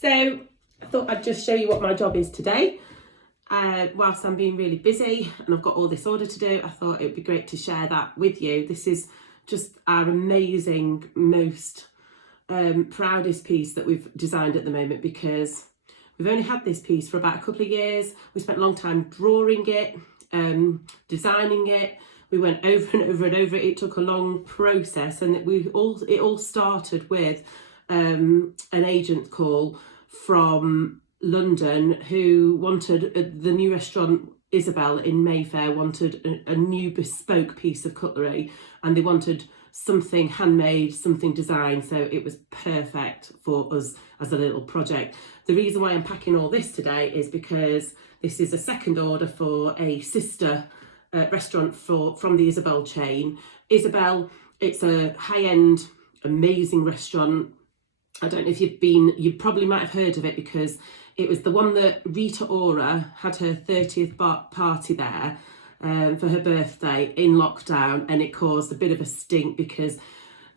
So I thought I'd just show you what my job is today. Whilst I'm being really busy and I've got all this order to do, I thought it would be great to share that with you. This is just our amazing, most proudest piece that we've designed at the moment, because we've only had this piece for about a couple of years. We spent a long time drawing it, designing it. We went over and over and over it. It took a long process, and it all started with an agent call from London who wanted the new restaurant Isabel in Mayfair wanted a new bespoke piece of cutlery, and they wanted something handmade, something designed, so it was perfect for us as a little project. The reason why I'm packing all this today is because this is a second order for a sister restaurant from the Isabel chain. Isabel, it's a high-end, amazing restaurant. I don't know if you've been, you probably might have heard of it, because it was the one that Rita Ora had her 30th party there for her birthday in lockdown, and it caused a bit of a stink because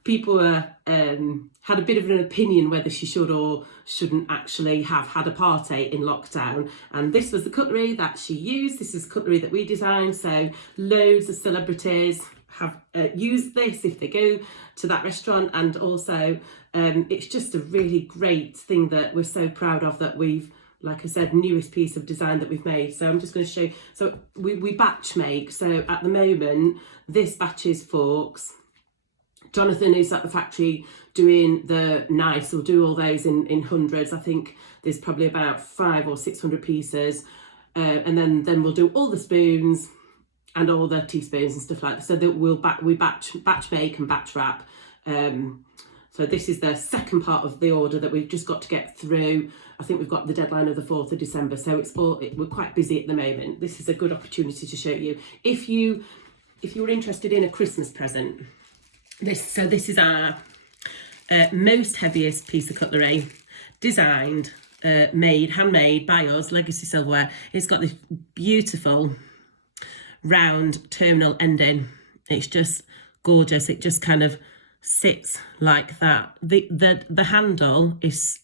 people had a bit of an opinion whether she should or shouldn't actually have had a party in lockdown. And this was the cutlery that she used. This is cutlery that we designed, so loads of celebrities have used this if they go to that restaurant. And also it's just a really great thing that we're so proud of, that we've, like I said, newest piece of design that we've made. So I'm just going to show you. So we batch make. So at the moment, this batch is forks. Jonathan is at the factory doing the knives. We'll do all those in hundreds. I think there's probably about 500 or 600 pieces. And then we'll do all the spoons and all the teaspoons and stuff like that. So that we batch make and batch wrap. So this is the second part of the order that we've just got to get through. I think we've got the deadline of the 4th of December. So we're quite busy at the moment. This is a good opportunity to show you. If you were interested in a Christmas present, this is our most heaviest piece of cutlery, designed, handmade by us, Legacy Silverware. It's got this beautiful round terminal ending. It's just gorgeous. It just kind of sits like that. The handle is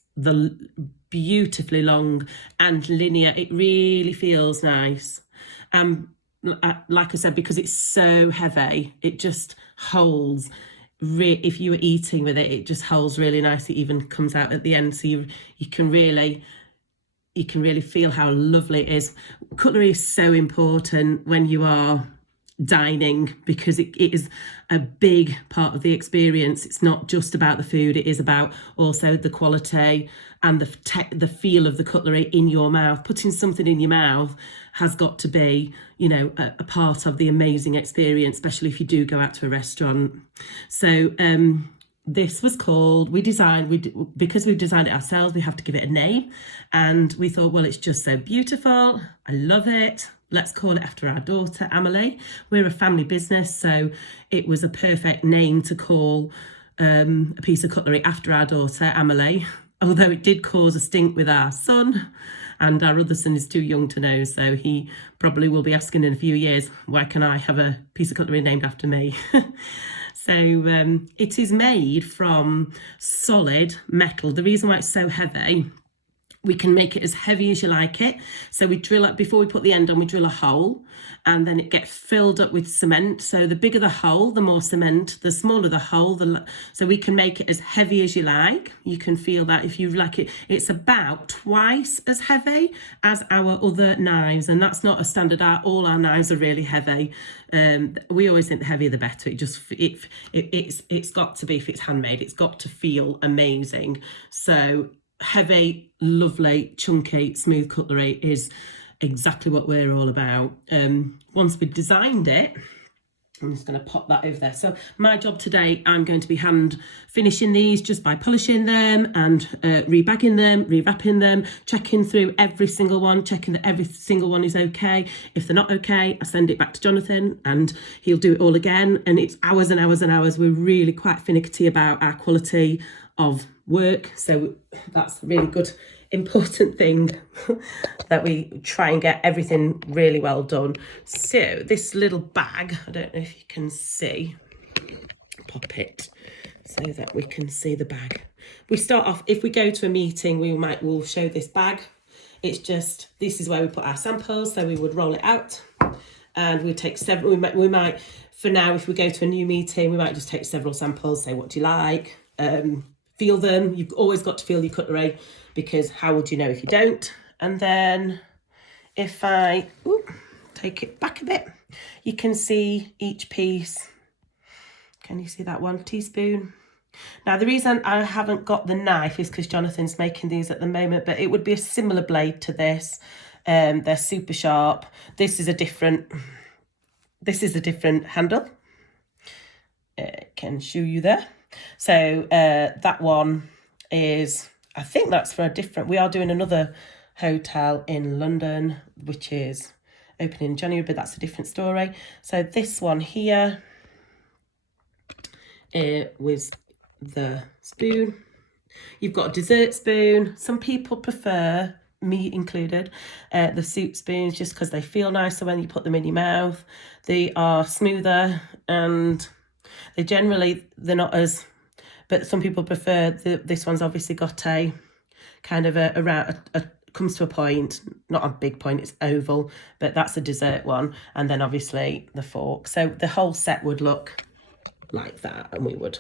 beautifully long and linear. It really feels nice. Like I said, because it's so heavy, it just holds. If you were eating with it, it just holds really nice. It even comes out at the end, so you can really feel how lovely it is. Cutlery is so important when you are dining, because it is a big part of the experience. It's not just about the food, it is about also the quality and the feel of the cutlery in your mouth. Putting something in your mouth has got to be, a part of the amazing experience, especially if you do go out to a restaurant. So this was called, because we've designed it ourselves, we have to give it a name, and we thought, well, it's just so beautiful, I love it, let's call it after our daughter Amelie. We're a family business, so it was a perfect name to call a piece of cutlery after our daughter Amelie, although it did cause a stink with our son, and our other son is too young to know, so he probably will be asking in a few years, why can I have a piece of cutlery named after me? So it is made from solid metal. The reason why it's so heavy, we can make it as heavy as you like it. So we drill it, before we put the end on, we drill a hole, and then it gets filled up with cement. So the bigger the hole, the more cement, the smaller the hole, so we can make it as heavy as you like. You can feel that if you like it. It's about twice as heavy as our other knives, and that's not a standard. All our knives are really heavy. We always think the heavier the better. It's got to be, if it's handmade, it's got to feel amazing. So heavy, lovely, chunky, smooth cutlery is exactly what we're all about. Once we designed it, I'm just going to pop that over there. So my job today, I'm going to be hand finishing these just by polishing them and rebagging them, rewrapping them, checking through every single one, checking that every single one is okay. If they're not okay, I send it back to Jonathan and he'll do it all again. And it's hours and hours and hours. We're really quite finicky about our quality of work, so that's a really good, important thing that we try and get everything really well done. So this little bag, I don't know if you can see, pop it so that we can see the bag. We start off, if we go to a meeting, we'll show this bag. It's just, this is where we put our samples, so we would roll it out and we take several, we might, for now, if we go to a new meeting, we might just take several samples, say, what do you like? Feel them. You've always got to feel your cutlery, because how would you know if you don't? And then if I take it back a bit, you can see each piece. Can you see that 1 teaspoon? Now, the reason I haven't got the knife is because Jonathan's making these at the moment, but it would be a similar blade to this. They're super sharp. This is a different handle. Can show you there. So that one is, I think that's for a different, we are doing another hotel in London, which is opening in January, but that's a different story. So this one here was the spoon. You've got a dessert spoon. Some people prefer, me included, the soup spoons, just because they feel nicer when you put them in your mouth. They are smoother, and they're not as, but some people prefer this one's obviously got a kind of a comes to a point, not a big point, it's oval, but that's a dessert one. And then obviously the fork. So the whole set would look like that, and we would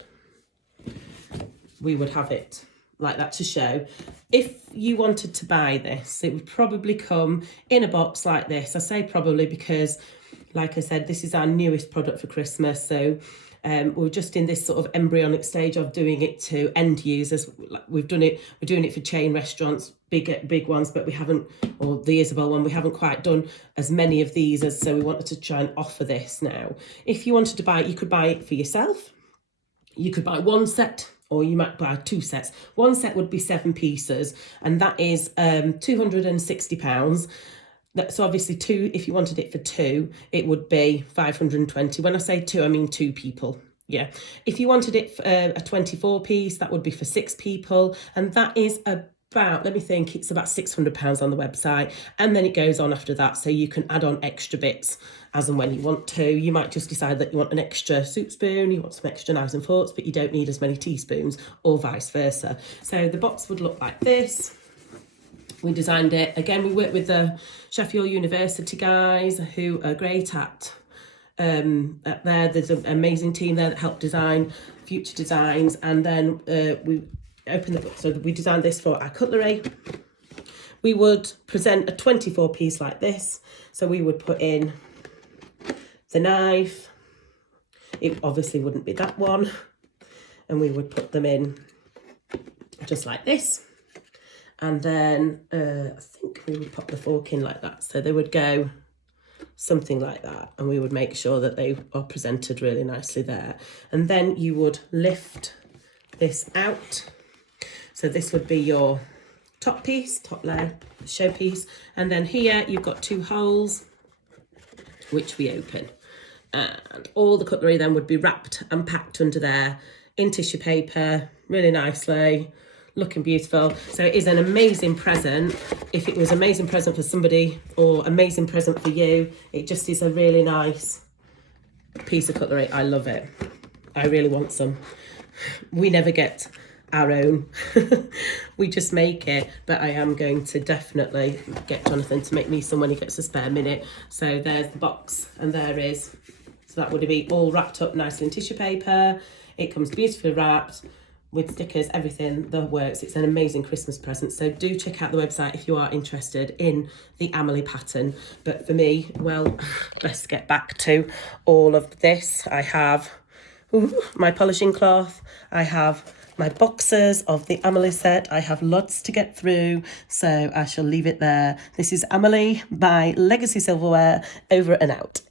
have it like that to show. If you wanted to buy this, it would probably come in a box like this. I say probably because, like I said, this is our newest product for Christmas. So we're just in this sort of embryonic stage of doing it to end users. We're doing it for chain restaurants, big ones, but we haven't, or the Isabel one, we haven't quite done as many of these as, so we wanted to try and offer this now. If you wanted to buy it, you could buy it for yourself. You could buy 1 set, or you might buy 2 sets. 1 set would be 7 pieces, and that is £260. That's obviously 2. If you wanted it for 2, it would be 520. When I say 2, I mean 2 people. Yeah. If you wanted it for a 24 piece, that would be for 6 people. And that is about, let me think, it's about £600 on the website. And then it goes on after that. So you can add on extra bits as and when you want to. You might just decide that you want an extra soup spoon, you want some extra knives and forks, but you don't need as many teaspoons, or vice versa. So the box would look like this. We designed it. Again, we worked with the Sheffield University guys, who are great at there. There's an amazing team there that helped design future designs. And then we opened the book. So we designed this for our cutlery. We would present a 24 piece like this. So we would put in the knife. It obviously wouldn't be that one. And we would put them in just like this. And then I think we would pop the fork in like that. So they would go something like that. And we would make sure that they are presented really nicely there. And then you would lift this out. So this would be your top piece, top layer, showpiece. And then here you've got 2 holes, which we open. And all the cutlery then would be wrapped and packed under there in tissue paper, really nicely. Looking beautiful. So it is an amazing present. If it was an amazing present for somebody, or amazing present for you, it just is a really nice piece of cutlery. I love it. I really want some. We never get our own. We just make it, but I am going to definitely get Jonathan to make me some when he gets a spare minute. So there's the box, and there is. So that would be all wrapped up nicely in tissue paper. It comes beautifully wrapped, with stickers, everything that works. It's an amazing Christmas present. So do check out the website if you are interested in the Amelie pattern. But for me, well, let's get back to all of this. I have my polishing cloth. I have my boxes of the Amelie set. I have lots to get through, so I shall leave it there. This is Amelie by Legacy Silverware, over and out.